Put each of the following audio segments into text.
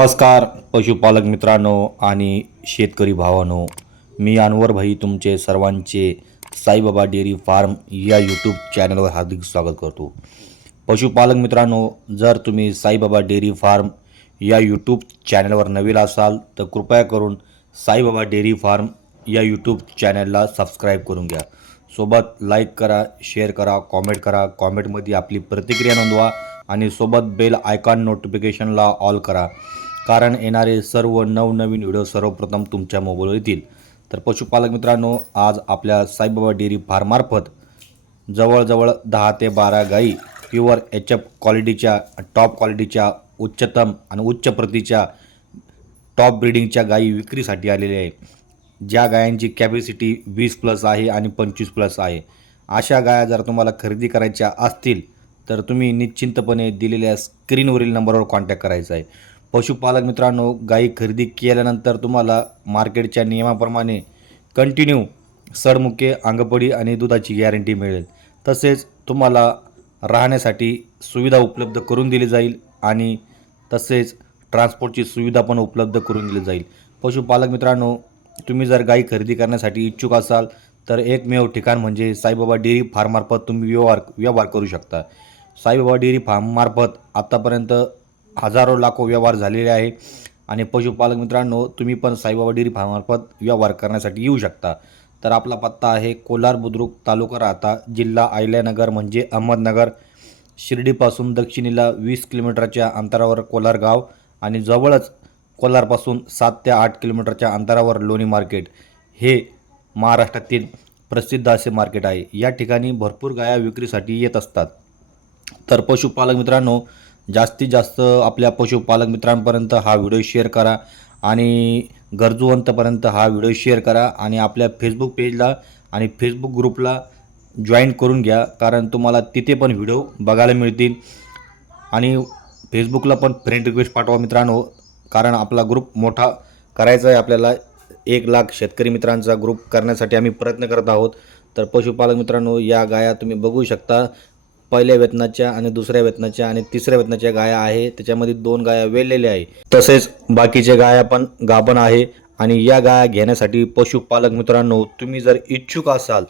नमस्कार पशुपालक मित्रांनो आणि शेतकरी भावांनो. मी अनवरभाई तुमचे सर्वांचे साईबाबा डेअरी फार्म या यूट्यूब चॅनलवर हार्दिक स्वागत करतो. पशुपालक मित्रांनो जर तुम्ही साईबाबा डेअरी फार्म या यूट्यूब चॅनलवर नवीन असाल तर कृपया करून साईबाबा डेअरी फार्म या यूट्यूब चॅनलला सबस्क्राईब करून घ्या. सोबत लाईक करा शेअर करा कॉमेंट करा कॉमेंटमध्ये आपली प्रतिक्रिया नोंदवा आणि सोबत बेल आयकॉन नोटिफिकेशनला ऑल करा. कारण येणारे सर्व नवनवीन व्हिडिओ सर्वप्रथम तुमच्या मोबाईलवर येतील. तर पशुपालक मित्रांनो आज आपल्या साईबाबा डेअरी फार्मार्फत जवळजवळ दहा ते बारा गाई प्युअर एच एफ क्वालिटीच्या टॉप क्वालिटीच्या उच्चतम आणि उच्च प्रतीच्या टॉप ब्रीडिंगच्या गायी विक्रीसाठी आलेल्या आहे. ज्या गायांची कॅपॅसिटी वीस प्लस आहे आणि पंचवीस प्लस आहे. अशा गाया जर तुम्हाला खरेदी करायच्या असतील तर तुम्ही निश्चिंतपणे दिलेल्या स्क्रीनवरील नंबरवर कॉन्टॅक्ट करायचा आहे. पशुपालक मित्रांनो गाई खरेदी केल्यानंतर तुम्हाला मार्केटच्या नियमाप्रमाणे कंटिन्यू सडमुके अंगपडी आणि दुधाची गॅरंटी मिळेल. तसेच तुम्हाला राहण्यासाठी सुविधा उपलब्ध करून दिली जाईल आणि तसेच ट्रान्सपोर्टची सुविधा पण उपलब्ध करून दिली जाईल. पशुपालक मित्रांनो तुम्ही जर गाई खरेदी करण्यासाठी इच्छुक असाल तर एकमेव ठिकाण म्हणजे साईबाबा डेअरी फार्ममार्फत तुम्ही व्यवहार व्यवहार करू शकता. साईबाबा डेअरी फार्ममार्फत आत्तापर्यंत हजारो लाखो व्यवहार झालेले आहे. आणि पशुपालक मित्रांनो तुम्ही पण साईबाबा डेअरी फार्ममार्फत व्यवहार करण्यासाठी येऊ शकता. तर आपला पत्ता आहे कोलार बुद्रुक तालुका राहता जिल्हा आयल्यानगर म्हणजे अहमदनगर. शिर्डीपासून दक्षिणेला वीस किलोमीटरच्या अंतरावर कोलार गाव आणि जवळच कोलारपासून सात ते आठ किलोमीटरच्या अंतरावर लोणी मार्केट. हे महाराष्ट्रातील प्रसिद्ध असे मार्केट आहे. या ठिकाणी भरपूर गाया विक्रीसाठी येत असतात. तर पशुपालक मित्रांनो जास्तीत जास्त आपल्या पशुपालक मित्रांपर्यंत हा व्हिडिओ शेअर करा आणि गरजूवंतपर्यंत हा व्हिडिओ शेअर करा आणि आपल्या फेसबुक पेजला आणि फेसबुक ग्रुपला जॉईन करून घ्या कारण तुम्हाला तिथे पण व्हिडिओ बघायला मिळतील. आणि फेसबुकला पण फ्रेंड रिक्वेस्ट पाठवा मित्रांनो कारण आपला ग्रुप मोठा करायचा आहे आपल्याला. एक लाख शेतकरी मित्रांचा ग्रुप करण्यासाठी आम्ही प्रयत्न करत आहोत. तर पशुपालक मित्रांनो या गाया तुम्ही बघू शकता. पहिल्या वेतनाच्या आणि दुसऱ्या वेतनाच्या आणि तिसऱ्या वेतनाच्या गाया आहे. त्याच्यामध्ये दोन गाया वेळलेल्या आहे. तसेच बाकीच्या गाया पण गाभण आहे आणि या गाया घेण्यासाठी पशुपालक मित्रांनो तुम्ही जर इच्छुक असाल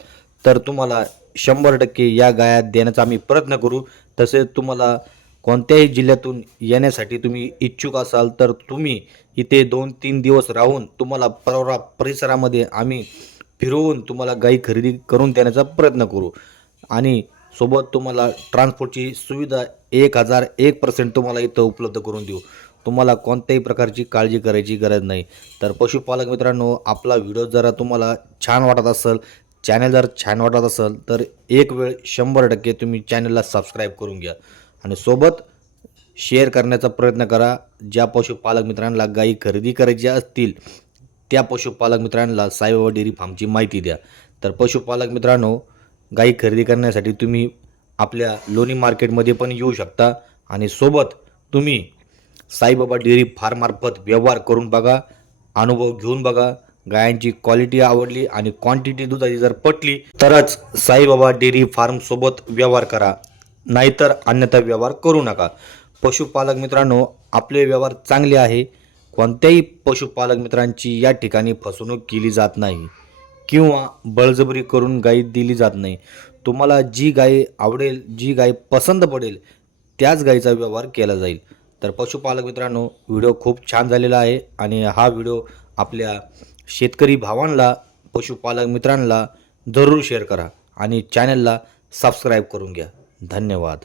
तर तुम्हाला शंभर टक्के या गाया देण्याचा आम्ही प्रयत्न करू. तसेच तुम्हाला कोणत्याही जिल्ह्यातून येण्यासाठी तुम्ही इच्छुक असाल तर तुम्ही इथे दोन तीन दिवस राहून तुम्हाला परवरा परिसरामध्ये आम्ही फिरवून तुम्हाला गाई खरेदी करून देण्याचा प्रयत्न करू. आणि सोबत तुम्हाला ट्रान्सपोर्टची सुविधा एक हजार एक पर्सेंट तुम्हाला इथं उपलब्ध करून देऊ. तुम्हाला कोणत्याही प्रकारची काळजी करायची गरज नाही. तर पशुपालक मित्रांनो आपला व्हिडिओ जरा तुम्हाला छान वाटत असेल चॅनल जर छान वाटत असेल तर एक वेळ शंभर टक्के तुम्ही चॅनलला सबस्क्राईब करून घ्या. आणि सोबत शेअर करण्याचा प्रयत्न करा. ज्या पशुपालक मित्रांना गायी खरेदी करायची असतील त्या पशुपालक मित्रांना साईबाबा डेअरी फार्मची माहिती द्या. तर पशुपालक मित्रांनो गायी खरेदी करण्यासाठी तुम्ही आपल्या लोणी मार्केटमध्ये पण येऊ शकता. आणि सोबत तुम्ही साईबाबा डेअरी फार्ममार्फत व्यवहार करून बघा अनुभव घेऊन बघा. गायांची क्वालिटी आवडली आणि क्वांटिटी दुधाची जर पटली तरच साईबाबा डेअरी फार्मसोबत व्यवहार करा. नाहीतर अन्यथा व्यवहार करू नका. पशुपालक मित्रांनो आपले व्यवहार चांगले आहे. कोणत्याही पशुपालक मित्रांची या ठिकाणी फसवणूक केली जात नाही. किंवा बळजबरी करून गाई दिली जात नाही. तुम्हाला जी गाय आवडेल जी गाय पसंत पडेल त्याच गायीचा व्यवहार केला जाईल. तर पशुपालक मित्रांनो व्हिडिओ खूप छान झालेला आहे आणि हा व्हिडिओ आपल्या शेतकरी भावांना पशुपालक मित्रांना जरूर शेअर करा आणि चॅनलला सबस्क्राईब करून घ्या. धन्यवाद.